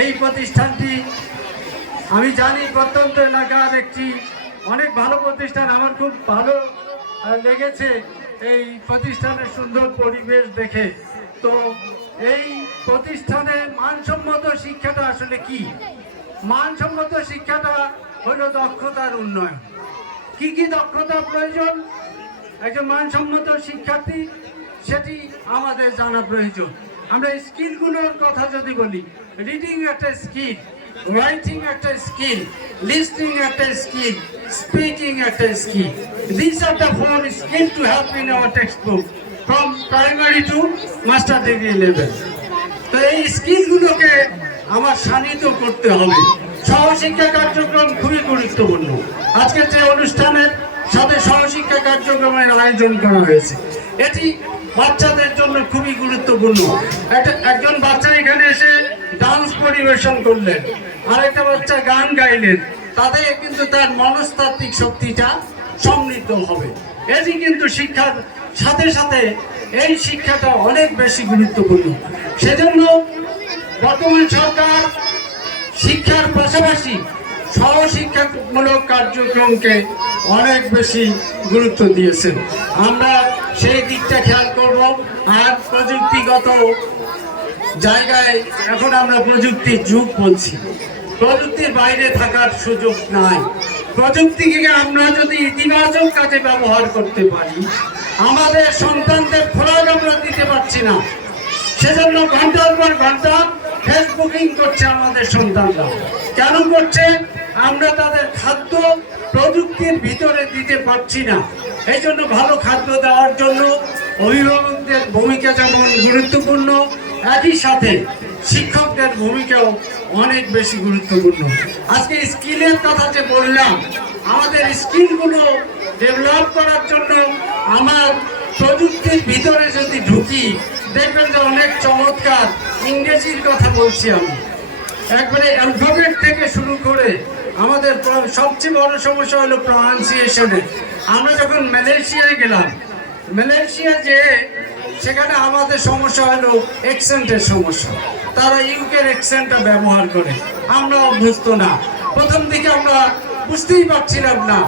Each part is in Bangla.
এই প্রতিষ্ঠানটি, আমি জানি প্রত্যন্ত এলাকার একটি অনেক ভালো প্রতিষ্ঠান, আমার খুব ভালো লেগেছে এই প্রতিষ্ঠানের সুন্দর পরিবেশ দেখে। তো এই প্রতিষ্ঠানে মানসম্মত শিক্ষাটা আসলে কি? মানসম্মত শিক্ষাটা হলো দক্ষতার উন্নয়ন। কি কি দক্ষতা প্রয়োজন? একজন মানসম্মত শিক্ষার্থী সেটি আমাদের জানা প্রয়োজন। আমরা স্কিলগুলোর কথা যদি বলি রিডিং একটা স্কিল রাইটিং একটা স্কিল লিসনিং একটা স্কিল স্পিকিং একটা skill this are the four skill to help in our text book from primary to master degree level তো এই স্কিলগুলোকে আমার শানিত করতে হবে। সহশিক্ষা কার্যক্রম খুবই গুরুত্বপূর্ণ। আজকের যে অনুষ্ঠানের সাথে সহশিক্ষা কার্যক্রমের আয়োজন করা হয়েছে। এটি বাচ্চাদের জন্য খুবই গুরুত্বপূর্ণ। একজন বাচ্চা এখানে এসে ডান্স পরিবেশন করলেন। আরেকটা বাচ্চা গান গাইলেন। তাতে কিন্তু তার মনস্তাত্ত্বিক শক্তিটা সমৃদ্ধ হবে। এটি কিন্তু শিক্ষার সাথে সাথে এই শিক্ষাটা অনেক বেশি গুরুত্বপূর্ণ। সেজন্য বর্তমান সরকার শিক্ষার পাশাপাশি সহশিক্ষামূলক কার্যক্রমকে অনেক বেশি গুরুত্ব দিয়েছেন। আমরা সেই দিকটা খেয়াল করব। আর প্রযুক্তিগত জায়গায় এখন আমরা প্রযুক্তির যুগ বলছি। প্রযুক্তির বাইরে থাকার সুযোগ নাই। প্রযুক্তিকে আমরা যদি ইতিবাচক কাজে ব্যবহার করতে পারি, আমাদের সন্তানদের খোরাক আমরা দিতে পারছি না। সেজন্য ঘণ্টার পর ঘণ্টা ফেসবুকিং করছে আমাদের সন্তানরা। কেন করছে? আমরা তাদের খাদ্য প্রযুক্তির ভিতরে দিতে পারছি না। এই জন্য ভালো খাদ্য দেওয়ার জন্য অভিভাবকদের ভূমিকা যেমন গুরুত্বপূর্ণ, একই সাথে শিক্ষকদের ভূমিকাও অনেক বেশি গুরুত্বপূর্ণ। আজকে স্কিলের কথা যে বললাম, আমাদের স্কিলগুলো ডেভেলপ করার জন্য আমার প্রযুক্তির ভিতরে যদি ঢুকি, দেখবেন যে অনেক চমৎকার ইংরেজির কথা বলছি আমি। একবারে অ্যালফাবেট থেকে শুরু করে আমাদের সবচেয়ে বড় সমস্যা হলো প্রনাউন্সিয়েশনে আমরা যখন মালয়েশিয়ায় গেলাম মালয়েশিয়া যে, সেখানে আমাদের সমস্যা হলো এক্সেন্টের সমস্যা। তারা ইউকের এক্সেন্টটা ব্যবহার করে। আমরা অভ্যস্ত না। প্রথম দিকে আমরা বুঝতেই পারছিলাম না।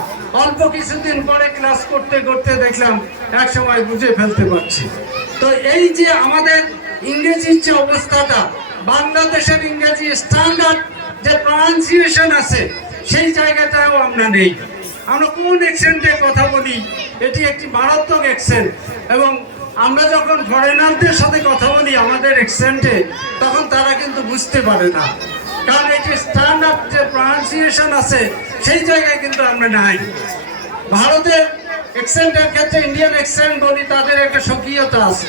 অল্প কিছুদিন পরে ক্লাস করতে করতে দেখলাম এক সময় বুঝে ফেলতে পারছি। তো এই যে আমাদের ইংরেজির যে অবস্থাটা, বাংলাদেশের ইংরেজি স্ট্যান্ডার্ড যে প্রনাউন্সিয়েশন আছে, সেই জায়গাটাও আমরা নেই। আমরা কোন অ্যাকসেন্টে কথা বলি? এটি একটি মারাত্মক অ্যাকসেন্ট এবং আমরা যখন ফরেনারদের সাথে কথা বলি আমাদের অ্যাকসেন্টে তখন তারা কিন্তু বুঝতে পারে না। কারণ এটি স্ট্যান্ডার্ড যে প্রনাউন্সিয়েশন আছে, সেই জায়গায় কিন্তু আমরা নাই। ভারতের অ্যাকসেন্টের ক্ষেত্রে ইন্ডিয়ান অ্যাকসেন্ট বলি, তাদের একটা স্বকীয়তা আছে।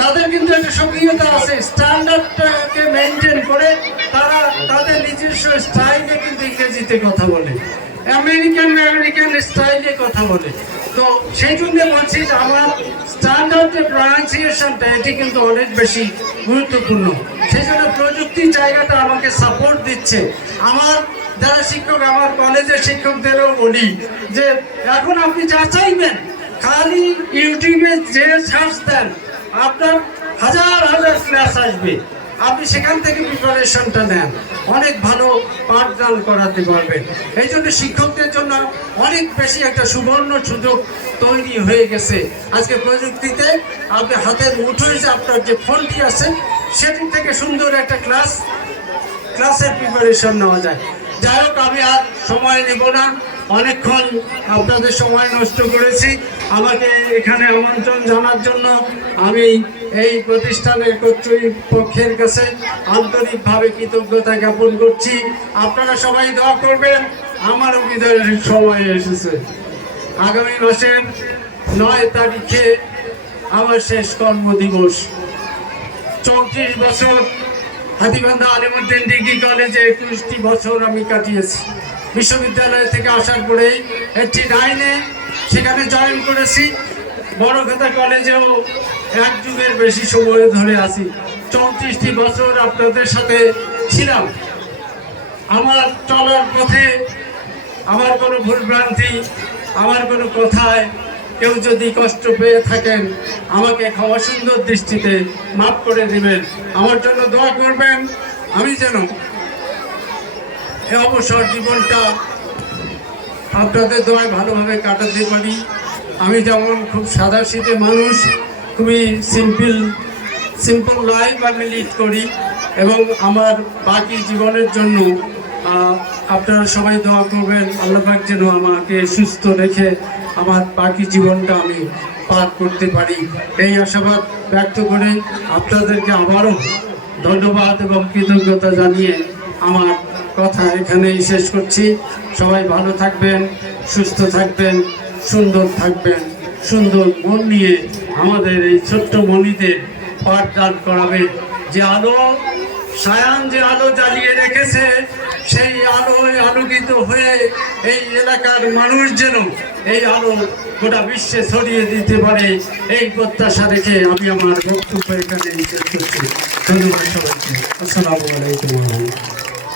তাদের কিন্তু একটা সক্রিয়তা আছে। স্ট্যান্ডার্ডটাকে মেনটেন করে তারা তাদের নিজস্ব স্টাইলে কিন্তু ইংরেজিতে কথা বলে। আমেরিকান আমেরিকান স্টাইলে কথা বলে। তো সেই জন্য বলছি যে আমার স্ট্যান্ডার্ড যে প্রনাউন্সিয়েশনটা এটি কিন্তু অনেক বেশি গুরুত্বপূর্ণ। সেই জন্য প্রযুক্তির জায়গাটা আমাকে সাপোর্ট দিচ্ছে। আমার যারা শিক্ষক, আমার কলেজের শিক্ষকদেরও বলি যে, এখন আপনি যা চাইবেন, খালি ইউটিউবে যে সার্চ দেন আপনার হাজার হাজার ক্লাস আসবে। আপনি সেখান থেকে প্রিপারেশনটা নেন। অনেক ভালো পাঠদান করাতে পারবেন। এই জন্য শিক্ষকদের জন্য অনেক বেশি একটা সুবর্ণ সুযোগ তৈরি হয়ে গেছে। আজকে প্রযুক্তিতে আপনি হাতের মুঠোয় আপনার যে ফোনটি আছে, সেটি থেকে সুন্দর একটা ক্লাস ক্লাসের প্রিপারেশন নেওয়া যায়। যাই হোক, আমি আর সময় নেব না। অনেকক্ষণ আপনাদের সময় নষ্ট করেছি। আমাকে এখানে আমন্ত্রণ জানার জন্য আমি এই প্রতিষ্ঠানের কর্তৃপক্ষের কাছে আন্তরিকভাবে কৃতজ্ঞতা জ্ঞাপন করছি। আপনারা সবাই দোয়া করবেন আমারও বিদায়ের সময় এসেছে। আগামী মাসের নয় তারিখে আমার শেষ কর্মদিবস। চৌত্রিশ বছর হাতিবান্ধা আলিমুদ্দিন ডিগ্রি কলেজে একুশটি বছর আমি কাটিয়েছি। বিশ্ববিদ্যালয় থেকে আসার পরেই একটি নাইনে সেখানে জয়েন করেছি। বড়খাতা কলেজেও এক যুগের বেশি সময় ধরে আছি। চৌত্রিশটি বছর আপনাদের সাথে ছিলাম। আমার চলার পথে আমার কোনো ভুলভ্রান্তি, আমার কোনো কথায় কেউ যদি কষ্ট পেয়ে থাকেন আমাকে ক্ষমা সুন্দর দৃষ্টিতে মাফ করে দিবেন। আমার জন্য দোয়া করবেন। আমি যেন এই অবসর জীবনটা আপনাদের দোয়ায় ভালোভাবে কাটাতে পারি। আমি যেমন খুব সাদা শীতে মানুষ, খুবই সিম্পল সিম্পল লাইফ আমি লিড করি এবং আমার বাকি জীবনের জন্য আপনারা সবাই দোয়া করবেন, আল্লাহ পাক যেন আমাকে সুস্থ রেখে আমার বাকি জীবনটা আমি পার করতে পারি। এই আশাবাদ ব্যক্ত করে আপনাদেরকে আবারও ধন্যবাদ এবং কৃতজ্ঞতা জানিয়ে আমার কথা এখানেই শেষ করছি। সবাই ভালো থাকবেন, সুস্থ থাকবেন, সুন্দর থাকবেন, সুন্দর মন নিয়ে আমাদের এই ছোট্ট মনিদের পাঠদান করাবে। যে আলো সায়ান যে আলো জ্বালিয়ে রেখেছে, সেই আলোয় আলোকিত হয়ে এই এলাকার মানুষ যেন এই আলো গোটা বিশ্বে ছড়িয়ে দিতে পারে, এই প্রত্যাশা রেখে আমি আমার বক্তব্য এখানে শেষ করছি। ধন্যবাদ সবাইকে। আসসালামু আলাইকুম।